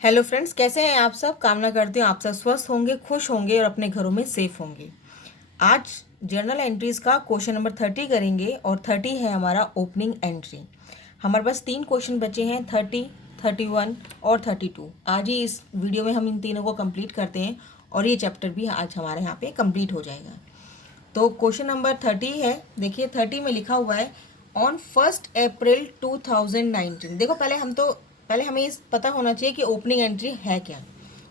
Hello friends, कैसे हैं आप सब। कामना करती हूँ आप सब स्वस्थ होंगे, खुश होंगे और अपने घरों में सेफ होंगे। आज जर्नल एंट्रीज का क्वेश्चन नंबर 30 करेंगे और 30 है हमारा ओपनिंग एंट्री। हमारे पास 3 क्वेश्चन बचे हैं, 30, 31 और 32। आज ही इस वीडियो में हम इन तीनों को कंप्लीट करते हैं और ये चैप्टर भी आज हमारे यहाँ पे कंप्लीट हो जाएगा। तो क्वेश्चन नंबर 30 है, देखिए 30 में लिखा हुआ है ऑन 1 अप्रैल 2019। देखो पहले हमें इस पता होना चाहिए कि ओपनिंग एंट्री है क्या।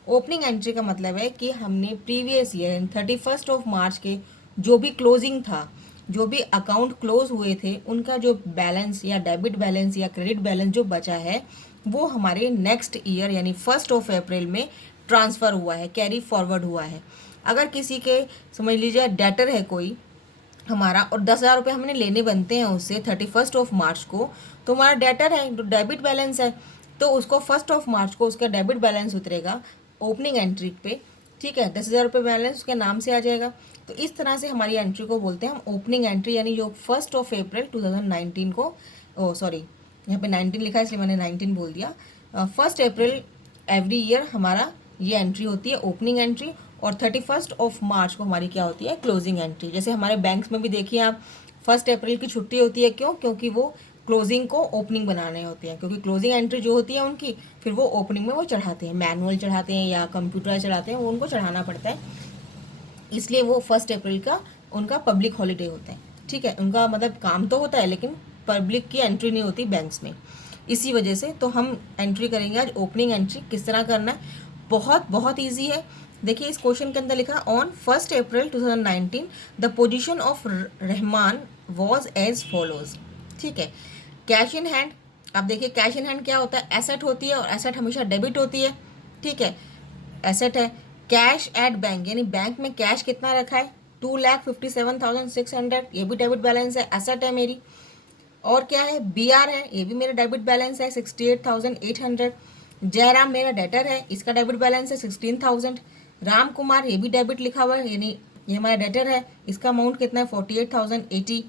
ओपनिंग एंट्री का मतलब है कि हमने प्रीवियस ईयर 31 मार्च के जो भी क्लोजिंग था, जो भी अकाउंट क्लोज हुए थे, उनका जो बैलेंस या डेबिट बैलेंस या क्रेडिट बैलेंस जो बचा है वो हमारे नेक्स्ट ईयर यानी 1 अप्रैल में ट्रांसफ़र हुआ है, कैरी फॉरवर्ड हुआ है। अगर किसी के समझ लीजिए डेटर है कोई हमारा और 10,000 रुपये हमने लेने बनते हैं उससे 31 मार्च को, तो हमारा डेटर है, तो डेबिट बैलेंस है, तो उसको 1 मार्च को उसका डेबिट बैलेंस उतरेगा ओपनिंग एंट्री पे। ठीक है, 10,000 रुपये बैलेंस उसके नाम से आ जाएगा। तो इस तरह से हमारी एंट्री को बोलते हैं हम ओपनिंग एंट्री, यानी जो 1 अप्रैल 2019 को, ओ सॉरी यहाँ पे 19 लिखा है इसलिए मैंने 19 बोल दिया। 1 अप्रैल एवरी ईयर हमारा ये एंट्री होती है ओपनिंग एंट्री, और 31 मार्च को हमारी क्या होती है क्लोजिंग एंट्री। जैसे हमारे बैंक्स में भी देखिए आप, 1 अप्रैल की छुट्टी होती है, क्यों? क्योंकि वो क्लोजिंग को ओपनिंग बनाने होते हैं, क्योंकि क्लोजिंग एंट्री जो होती है उनकी फिर वो ओपनिंग में वो चढ़ाते हैं, मैनुअल चढ़ाते हैं या कंप्यूटर चढ़ाते हैं, वो उनको चढ़ाना पड़ता है, इसलिए वो 1 अप्रैल का उनका पब्लिक हॉलीडे होता है। ठीक है, उनका मतलब काम तो होता है लेकिन पब्लिक की एंट्री नहीं होती बैंक्स में, इसी वजह से। तो हम एंट्री करेंगे आज ओपनिंग एंट्री। किस तरह करना है, बहुत बहुत ईजी है। देखिए इस क्वेश्चन के अंदर लिखा है on 1 April 2019 the position of Rahman was as follows. ठीक है, कैश इन हैंड। अब देखिए कैश इन हैंड क्या होता है, एसेट होती है और एसेट हमेशा डेबिट होती है। ठीक है, एसेट है। कैश एट बैंक, यानी बैंक में कैश कितना रखा है, 2,57,600, ये भी डेबिट बैलेंस है, एसेट है मेरी। और क्या है, बी आर है, ये भी मेरा डेबिट बैलेंस है 68,800। जयराम मेरा डेटर है, इसका डेबिट बैलेंस है 16,000। राम कुमार, ये भी डेबिट लिखा हुआ है, यानी ये हमारा डेटर है, इसका अमाउंट कितना है 48,080।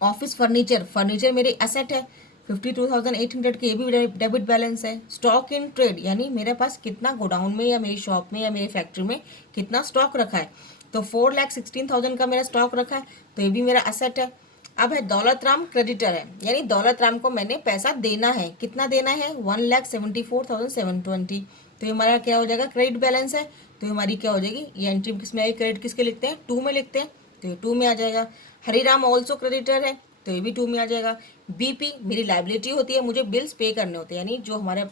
ऑफिस फर्नीचर, फर्नीचर मेरी एसेट है 52,800 की, ये भी डेबिट बैलेंस है। स्टॉक इन ट्रेड, यानी मेरे पास कितना गोडाउन में या मेरी शॉप में या मेरी फैक्ट्री में कितना स्टॉक रखा है, तो 4,16,000 का मेरा स्टॉक रखा है, तो ये भी मेरा एसेट है। अब है दौलत राम, क्रेडिटर है, यानी दौलत राम को मैंने पैसा देना है, कितना देना है 1,74,720, तो ये हमारा क्या हो जाएगा क्रेडिट बैलेंस है। तो ये हमारी क्या हो जाएगी, ये एंट्री किस में आई, क्रेडिट किसके लिखते हैं 2 में लिखते हैं, तो ये 2 में आ जाएगा। हरीराम ऑल्सो क्रेडिटर है, तो ये भी 2 में आ जाएगा। बीपी मेरी लाइबिलिटी होती है, मुझे बिल्स पे करने होते हैं, यानी जो हमारे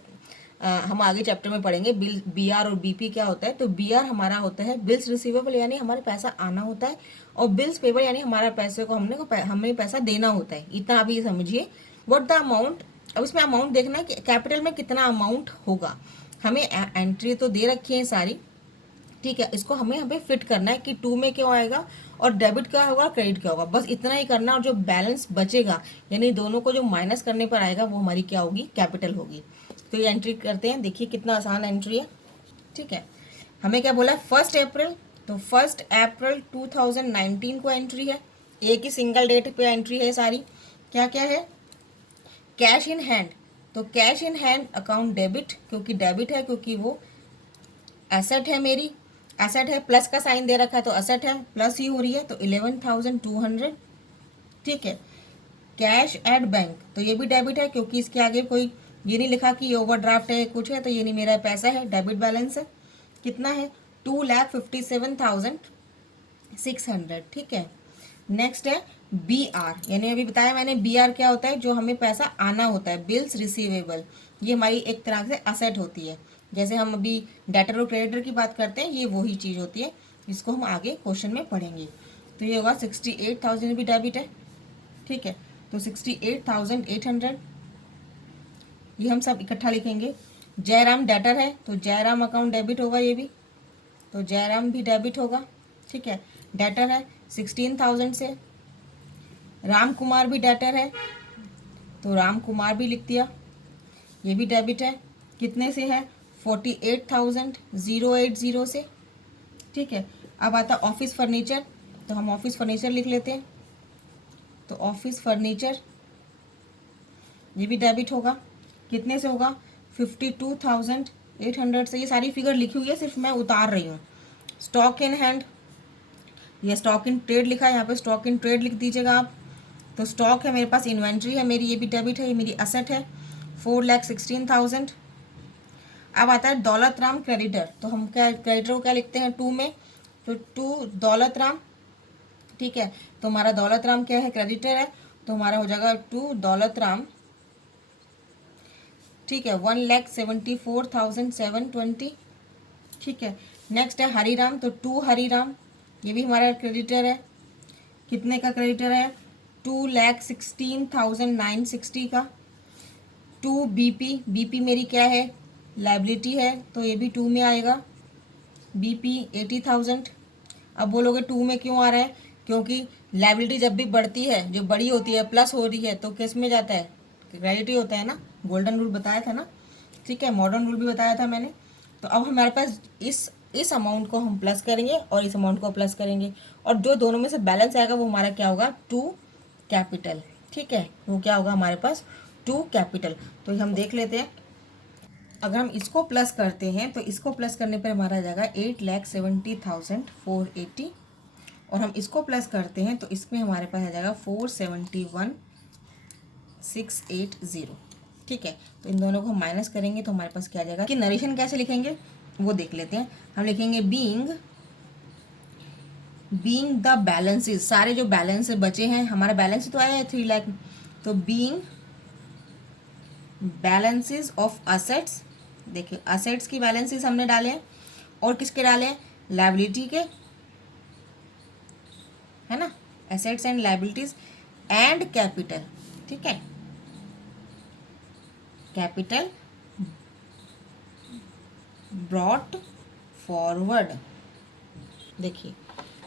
हम आगे चैप्टर में पढ़ेंगे बिल, बीआर और बीपी क्या होता है। तो बीआर हमारा होता है बिल्स रिसीवेबल, यानी हमारे पैसा आना होता है, और बिल्स पेबल यानी हमारा पैसे को हमें पैसा देना होता है। इतना आप ये समझिए। व्हाट द अमाउंट, अब इसमें अमाउंट देखना है कि कैपिटल में कितना अमाउंट होगा। हमें एंट्री तो दे रखी है सारी, ठीक है, इसको हमें यहाँ पे फिट करना है कि 2 में क्या आएगा और डेबिट क्या होगा क्रेडिट क्या होगा, बस इतना ही करना। और जो बैलेंस बचेगा यानी दोनों को जो माइनस करने पर आएगा वो हमारी क्या होगी, कैपिटल होगी। तो ये एंट्री करते हैं, देखिए कितना आसान एंट्री है। ठीक है, हमें क्या बोला है 1 अप्रैल, तो 1 अप्रैल 2019 को एंट्री है, एक ही सिंगल डेट पे एंट्री है सारी। क्या क्या है, कैश इन हैंड, तो cash in hand account debit, क्योंकि डेबिट है, क्योंकि वो एसेट है मेरी, एसेट है, प्लस का साइन दे रखा है तो एसेट है, प्लस ही हो रही है, तो 11,200। ठीक है, कैश एट बैंक, तो ये भी डेबिट है, क्योंकि इसके आगे कोई ये नहीं लिखा कि ये ओवरड्राफ्ट है कुछ है, तो ये नहीं मेरा पैसा है, डेबिट बैलेंस है। कितना है 2,57,600। ठीक है, नेक्स्ट है बी आर, यानी अभी बताया मैंने बी आर क्या होता है, जो हमें पैसा आना होता है, बिल्स रिसीवेबल, ये हमारी एक तरह से असेट होती है। जैसे हम अभी डेटर और क्रेडिटर की बात करते हैं, ये वही चीज़ होती है, इसको हम आगे क्वेश्चन में पढ़ेंगे। तो ये होगा 68,000 भी डेबिट है। ठीक है, तो 68,800 ये हम सब इकट्ठा लिखेंगे। जयराम डेटर है, तो जयराम अकाउंट डेबिट होगा, ये भी, तो जयराम भी डेबिट होगा। ठीक है, डेटर है 16,000 से। राम कुमार भी डेटर है, तो राम कुमार भी लिख दिया, ये भी डेबिट है, कितने से है 48,080 से। ठीक है, अब आता ऑफिस फर्नीचर, तो हम ऑफिस फर्नीचर लिख लेते हैं, तो ऑफिस फर्नीचर ये भी डेबिट होगा, कितने से होगा 52,000 800 से, ये सारी फिगर लिखी हुई है, सिर्फ मैं उतार रही हूँ। स्टॉक इन हैंड, ये स्टॉक इन ट्रेड लिखा है, यहाँ पे स्टॉक इन ट्रेड लिख दीजिएगा आप। तो स्टॉक है मेरे पास, इन्वेंट्री है मेरी, ये भी डेबिट है, ये मेरी असेट है, 4,16,000। अब आता है दौलत राम क्रेडिटर, तो हम क्या क्रेडिटर को क्या लिखते हैं, टू में, तो टू दौलत राम, ठीक है। तो हमारा दौलत राम क्या है, क्रेडिटर है, तो हमारा हो जाएगा टू दौलत राम, ठीक है, 1,74,720, ठीक है। नेक्स्ट है हरीराम, तो टू हरीराम, ये भी हमारा क्रेडिटर है, कितने का क्रेडिटर है, 2,16,960 का। टू बीपी, बीपी मेरी क्या है, लाइबिलिटी है, तो ये भी टू में आएगा, बीपी 80,000। अब बोलोगे टू में क्यों आ रहा है, क्योंकि लाइबिलिटी जब भी बढ़ती है, जो बड़ी होती है, प्लस हो रही है, तो किस में जाता है, क्रेडिट ही होता है ना, गोल्डन रूल बताया था ना, ठीक है, मॉडर्न रूल भी बताया था मैंने। तो अब हमारे पास इस अमाउंट को हम प्लस करेंगे और इस अमाउंट को प्लस करेंगे, और जो दोनों में से बैलेंस आएगा वो हमारा क्या होगा, टू कैपिटल, ठीक है, वो क्या होगा हमारे पास, टू कैपिटल। तो हम देख लेते हैं, अगर हम इसको प्लस करते हैं तो इसको प्लस करने पर हमारा आ जाएगा 8,70,480, और हम इसको प्लस करते हैं तो इसमें हमारे पास आ जाएगा 471,680, ठीक है। तो इन दोनों को हम माइनस करेंगे तो हमारे पास क्या आ जाएगा, कि नरेशन कैसे लिखेंगे वो देख लेते हैं। हम लिखेंगे बीइंग द बैलेंसेस, सारे जो बैलेंस बचे हैं, हमारा बैलेंस तो आया है 3 लाख, तो बीइंग बैलेंसेस ऑफ असेट्स, देखिए असेट्स की बैलेंसेस हमने डाले हैं, और किसके डाले हैं, लाइबिलिटी के, है ना, assets and liabilities and capital, ठीक है, कैपिटल ब्रॉट फॉरवर्ड। देखिए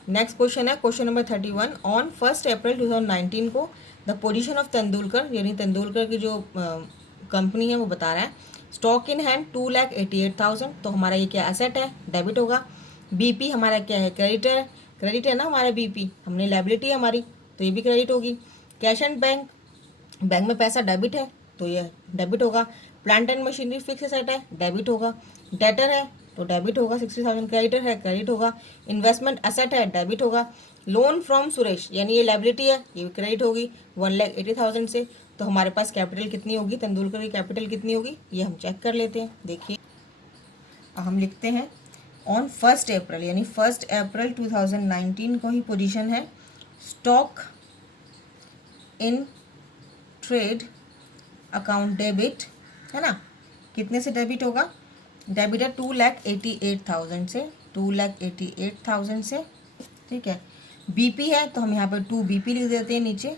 नेक्स्ट क्वेश्चन है, क्वेश्चन नंबर 31। ऑन 1 अप्रैल 2019 को द पोजीशन ऑफ तेंदुलकर, यानी तेंदुलकर की जो कंपनी है वो बता रहा है, स्टॉक इन हैंड 2,88,000, तो हमारा ये क्या एसेट है, डेबिट होगा। बीपी हमारा क्या है, क्रेडिटर, क्रेडिट है ना हमारा बीपी, हमने लाइबिलिटी है हमारी, तो ये भी क्रेडिट होगी। कैश एंड बैंक, बैंक में पैसा डेबिट है, तो ये डेबिट होगा। Plant and machinery fix asset है, डेबिट होगा। डेटर है तो डेबिट होगा, 60,000 क्रेडिटर है, क्रेडिट होगा। इन्वेस्टमेंट एसेट है, डेबिट होगा। लोन फ्रॉम सुरेश, यानी ये लाइबिलिटी है, ये भी क्रेडिट होगी 1,80,000 से। तो हमारे पास कैपिटल कितनी होगी, तेंदुलकर की कैपिटल कितनी होगी, ये हम चेक कर लेते हैं। देखिए हम लिखते हैं ऑन 1 अप्रैल, यानी 1 अप्रैल 2019 को ही पोजीशन है, stock in trade account debit, है ना, कितने से डेबिट होगा, डेबिट है 2,88,000 से, 2,88,000 से, ठीक है। बीपी है तो हम यहाँ पर 2 बीपी लिख देते हैं नीचे,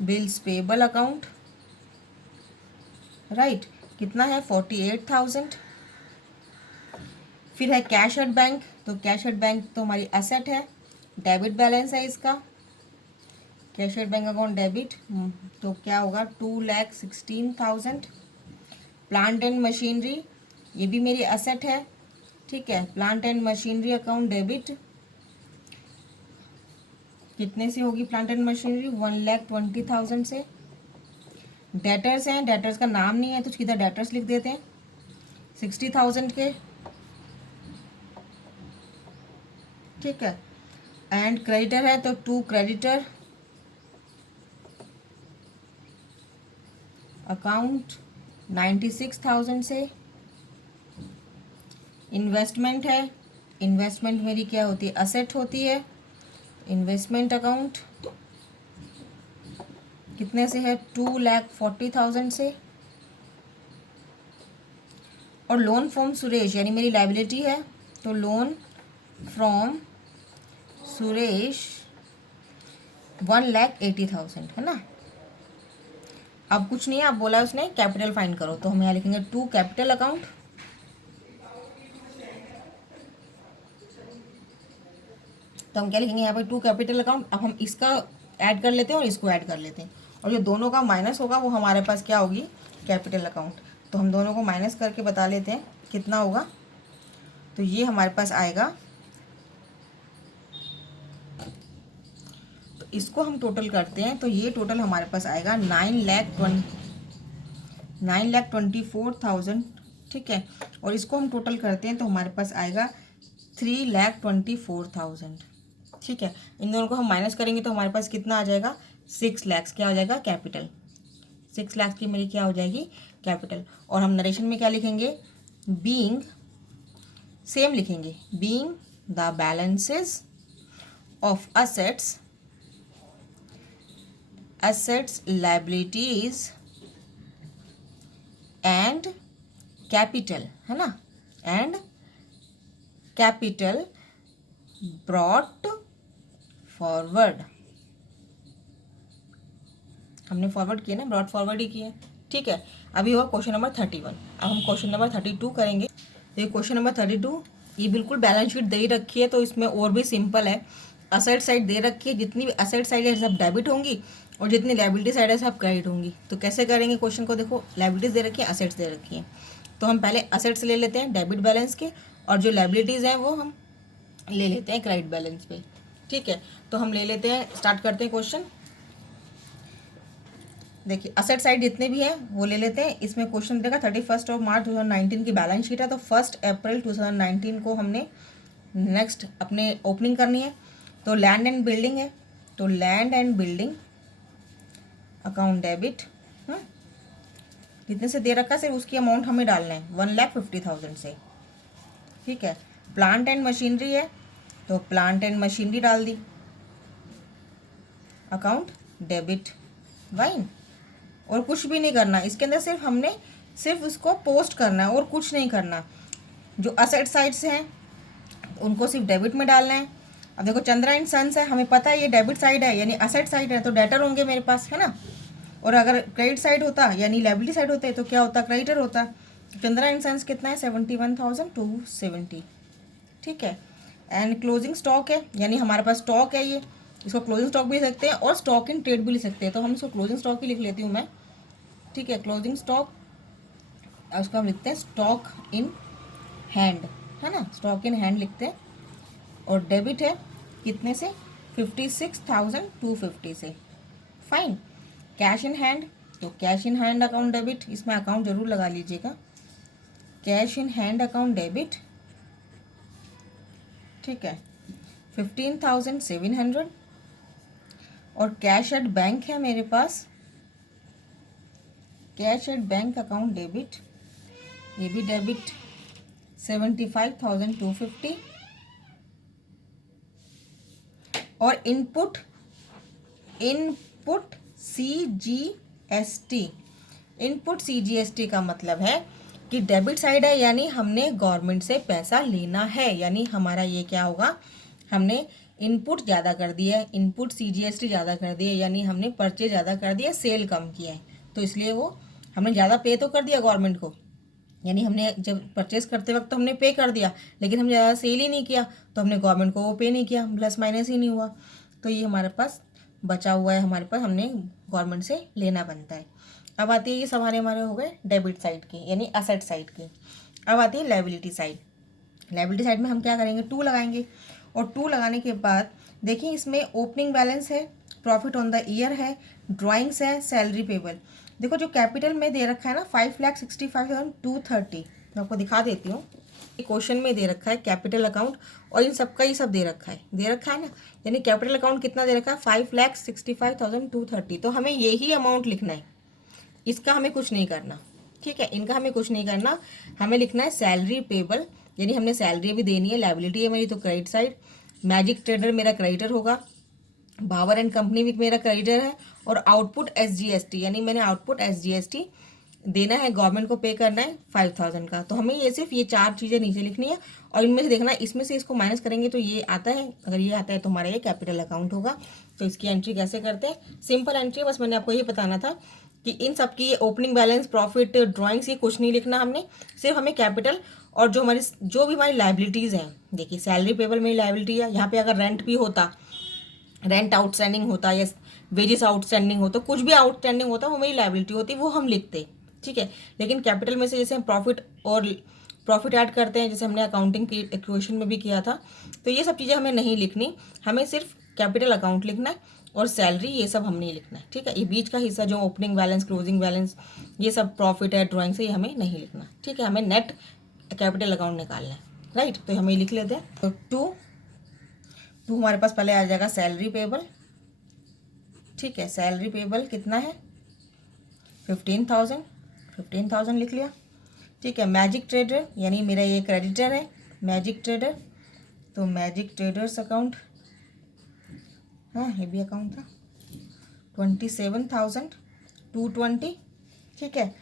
बिल्स पेबल अकाउंट, राइट, कितना है 48,000। फिर है कैश एट बैंक, तो कैश एट बैंक तो हमारी एसेट है, डेबिट बैलेंस है इसका, cash at bank account debit, तो क्या होगा 2,16,000। प्लांट एंड मशीनरी, ये भी मेरी एसेट है, ठीक है, plant and machinery account debit, कितने से होगी प्लांट एंड मशीनरी, 1,20,000 से। डेटर्स हैं, डेटर्स का नाम नहीं है तो किधर डेटर्स लिख देते हैं, 60,000 के, ठीक है। एंड क्रेडिटर है तो 2 क्रेडिटर अकाउंट 96,000 से। इन्वेस्टमेंट है, इन्वेस्टमेंट मेरी क्या होती है, असेट होती है, इन्वेस्टमेंट अकाउंट कितने से है, 2,40,000 से। और लोन फ्रॉम सुरेश, यानी मेरी लाइबिलिटी है, तो लोन फ्रॉम सुरेश 1,80,000, है ना। अब कुछ नहीं है, अब बोला उसने कैपिटल फाइंड करो, तो हम यहाँ लिखेंगे 2 कैपिटल अकाउंट, तो हम क्या लिखेंगे यहाँ पे 2 कैपिटल अकाउंट। अब हम इसका ऐड कर लेते हैं और इसको ऐड कर लेते हैं, और जो दोनों का माइनस होगा वो हमारे पास क्या होगी, कैपिटल अकाउंट। तो हम दोनों को माइनस करके बता लेते हैं कितना होगा, तो ये हमारे पास आएगा, तो इसको हम टोटल करते हैं तो ये टोटल हमारे पास आएगा 9,24,000 ठीक है, और इसको हम टोटल करते हैं तो हमारे पास आएगा 3,24,000। ठीक है, इन दोनों को हम माइनस करेंगे तो हमारे पास कितना आ जाएगा, 6 लाख। क्या हो जाएगा, कैपिटल। 6 लाख की मेरी क्या हो जाएगी, कैपिटल। और हम नरेशन में क्या लिखेंगे, बीइंग, सेम लिखेंगे, being the balances of assets, liabilities and capital, है ना, एंड कैपिटल ब्रॉट फॉरवर्ड। हमने फॉरवर्ड किया ना, ब्रॉट फॉरवर्ड ही किया। ठीक है, अभी हुआ क्वेश्चन नंबर 31। अब हम क्वेश्चन नंबर 32 करेंगे। तो ये क्वेश्चन नंबर 32, ये बिल्कुल बैलेंस शीट दे ही रखी है, तो इसमें और भी सिंपल है। असेट साइड दे रखी है, जितनी भी असेट साइड है सब डेबिट होंगी और जितनी लायबिलिटी साइड है सब क्रेडिट होंगी। तो कैसे करेंगे क्वेश्चन को, देखो लायबिलिटीज दे रखी है, असेट्स दे रखी है, तो हम पहले असेट्स ले लेते हैं डेबिट बैलेंस के, और जो लायबिलिटीज़ हैं वो हम ले लेते हैं क्रेडिट बैलेंस पे। ठीक है, तो हम ले लेते हैं, स्टार्ट करते हैं क्वेश्चन। देखिए असेट साइड जितने भी हैं वो ले लेते हैं। इसमें क्वेश्चन देगा 31 मार्च 2019 की बैलेंस शीट है, तो 1 अप्रैल 2019 को हमने नेक्स्ट अपने ओपनिंग करनी है। तो लैंड एंड बिल्डिंग है, तो land and building account debit, कितने से दे रखा है, सिर्फ उसकी अमाउंट हमें डालना है 1,50,000 से। ठीक है, प्लांट एंड मशीनरी है, तो प्लांट एंड मशीनरी डाल दी, अकाउंट डेबिट, वाइन। और कुछ भी नहीं करना इसके अंदर, सिर्फ हमने सिर्फ उसको पोस्ट करना है और कुछ नहीं करना। जो असेट साइड्स हैं उनको सिर्फ डेबिट में डालना है। अब देखो चंद्रा एंड सन्स है, हमें पता है ये डेबिट साइड है यानी असेट साइड है, तो डेटर होंगे मेरे पास, है ना। और अगर क्रेडिट साइड होता यानी लायबिलिटी साइड होते तो क्या होता, क्रेडिटर होता। चंद्रा एंड सन्स कितना है, 71,270। ठीक है, एंड क्लोजिंग स्टॉक है यानी हमारे पास स्टॉक है, ये इसको क्लोजिंग स्टॉक भी लिख सकते हैं और स्टॉक इन ट्रेड भी लिख सकते हैं, तो हम इसको क्लोजिंग स्टॉक ही लिख लेती हूँ मैं। ठीक है, क्लोजिंग स्टॉक, उसको हम लिखते हैं स्टॉक इन हैंड, है ना, स्टॉक इन हैंड लिखते हैं। और डेबिट है कितने से, 56,250 से, फाइन। कैश इन हैंड, तो cash in hand account debit, इसमें अकाउंट जरूर लगा लीजिएगा, cash in hand account debit. ठीक है, 15,700। और कैश एट बैंक है मेरे पास, cash at bank account debit, ये भी डेबिट 75,250। और इनपुट CGST, इनपुट CGST का मतलब है कि डेबिट साइड है यानी हमने गवर्नमेंट से पैसा लेना है, यानी हमारा ये क्या होगा, हमने इनपुट ज़्यादा कर दिया है, इनपुट CGST ज़्यादा कर दिया है, यानी हमने परचेज ज़्यादा कर दिया, सेल कम किया है, तो इसलिए वो हमने ज़्यादा पे तो कर दिया गवर्नमेंट को, यानी हमने जब परचेज करते वक्त तो हमने पे कर दिया, लेकिन हमने ज़्यादा सेल ही नहीं किया तो हमने गवर्नमेंट को वो पे नहीं किया, प्लस माइनस ही नहीं हुआ, तो ये हमारे पास बचा हुआ है, हमारे पास हमने गवर्नमेंट से लेना बनता है। अब आती है, ये सब हमारे हो गए डेबिट साइड की यानी असेट साइड की। अब आती है लायबिलिटी साइड। लायबिलिटी साइड में हम क्या करेंगे, 2 लगाएंगे, और 2 लगाने के बाद देखिए इसमें ओपनिंग बैलेंस है, प्रॉफिट ऑन द ईयर है, ड्राइंग्स है, सैलरी पेबल। देखो जो कैपिटल में दे रखा है ना 5,65,230, मैं आपको दिखा देती हूँ। क्वेश्चन में दे रखा है कैपिटल अकाउंट, और इन सबका ही सब दे रखा है ना, यानी कैपिटल अकाउंट कितना दे रखा है, 5,65,230। तो हमें यही अमाउंट लिखना है, इसका हमें कुछ नहीं करना। ठीक है, इनका हमें कुछ नहीं करना, हमें लिखना है सैलरी पेबल, यानी हमने सैलरी भी देनी है, लायबिलिटी है मेरी तो क्रेडिट साइड, मैजिक ट्रेडर मेरा क्रेडिटर होगा, भावर एंड कंपनी भी मेरा क्रेडिटर है, और आउटपुट SGST यानी मैंने आउटपुट SGST देना है, गवर्नमेंट को पे करना है 5,000 का। तो हमें ये सिर्फ ये 4 चीज़ें नीचे लिखनी है, और इनमें से देखना इसमें से इसको माइनस करेंगे तो ये आता है, अगर ये आता है तो हमारा ये कैपिटल अकाउंट होगा। तो इसकी एंट्री कैसे करते हैं, सिंपल एंट्री, बस मैंने आपको ये बताना था कि इन सब की ओपनिंग बैलेंस, प्रॉफिट, ड्राइंग्स, ये कुछ नहीं लिखना हमने, सिर्फ हमें कैपिटल और जो भी हमारी लायबिलिटीज़ हैं, देखिए सैलरी पेबल मेरी लायबिलिटी है, यहाँ पे अगर रेंट भी होता, रेंट आउटस्टैंडिंग होता या वेजेस आउटस्टैंडिंग होता, कुछ भी आउटस्टैंडिंग होता वो मेरी लायबिलिटी होती, वो हम लिखते। ठीक है, लेकिन कैपिटल में से जैसे हम प्रॉफिट ऐड करते हैं, जैसे हमने अकाउंटिंग की इक्वेशन में भी किया था, तो ये सब चीज़ें हमें नहीं लिखनी, हमें सिर्फ कैपिटल अकाउंट लिखना है और सैलरी ये सब हम नहीं लिखना है, ठीक है। ये बीच का हिस्सा जो ओपनिंग बैलेंस, क्लोजिंग बैलेंस, ये सब प्रॉफिट है ड्राइंग से, ये हमें नहीं लिखना, ठीक है। हमें नेट कैपिटल अकाउंट निकालना है, राइट। तो हम ये लिख लेते हैं। तो टू हमारे पास पहले आ जाएगा सैलरी पेबल, ठीक है। सैलरी पेबल कितना है 15,000 लिख लिया, ठीक है। मैजिक ट्रेडर यानी मेरा ये क्रेडिटर है, मैजिक ट्रेडर, तो मैजिक ट्रेडर्स अकाउंट, हाँ ये भी अकाउंट था, 27,220, ठीक है।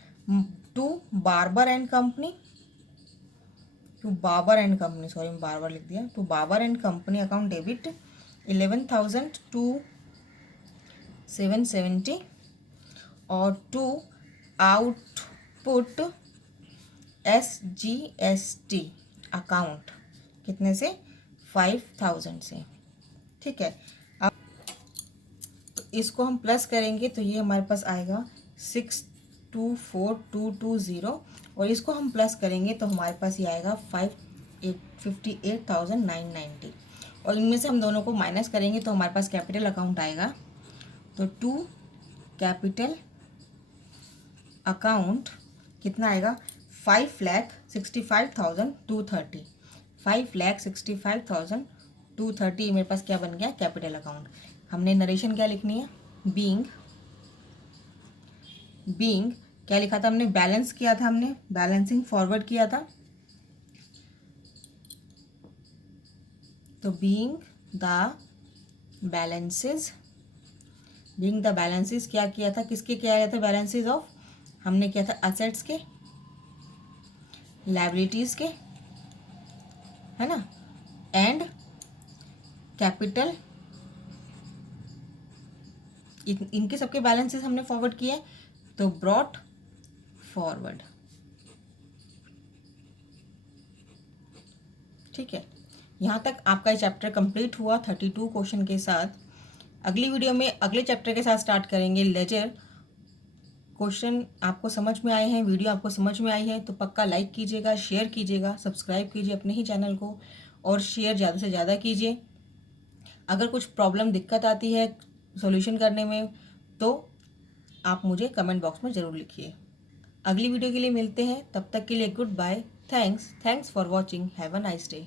To Barber and company, to Babar and company, sorry मैं बार बार लिख दिया, to Babar and company account debit 11,770, और टू आउटपुट SGST अकाउंट कितने से 5,000 से, ठीक है। अब इसको हम प्लस करेंगे तो ये हमारे पास आएगा 624,220, और इसको हम प्लस करेंगे तो हमारे पास ये आएगा 58,990, और इनमें से हम दोनों को माइनस करेंगे तो हमारे पास कैपिटल अकाउंट आएगा। तो टू कैपिटल अकाउंट कितना आएगा 5,65,230, 5,65,230 मेरे पास क्या बन गया कैपिटल अकाउंट। हमने नरेशन क्या लिखनी है, बीइंग क्या लिखा था हमने, बैलेंस किया था, हमने बैलेंसिंग फॉरवर्ड किया था, तो बीइंग द बैलेंसेस क्या किया था, किसके किया गया था, बैलेंसेस ऑफ, हमने किया था असेट्स के, लायबिलिटीज के, है ना, एंड कैपिटल, इनके सबके बैलेंसेस हमने फॉरवर्ड किए, तो ब्रॉट फॉरवर्ड, ठीक है। यहाँ तक आपका ये चैप्टर कंप्लीट हुआ 32 क्वेश्चन के साथ। अगली वीडियो में अगले चैप्टर के साथ स्टार्ट करेंगे लेजर। क्वेश्चन आपको समझ में आए हैं, वीडियो आपको समझ में आई है तो पक्का लाइक कीजिएगा, शेयर कीजिएगा, सब्सक्राइब कीजिए अपने ही चैनल को, और शेयर ज़्यादा से ज़्यादा कीजिए। अगर कुछ प्रॉब्लम दिक्कत आती है सॉल्यूशन करने में तो आप मुझे कमेंट बॉक्स में ज़रूर लिखिए। अगली वीडियो के लिए मिलते हैं, तब तक के लिए goodbye, thanks for watching, have a nice day.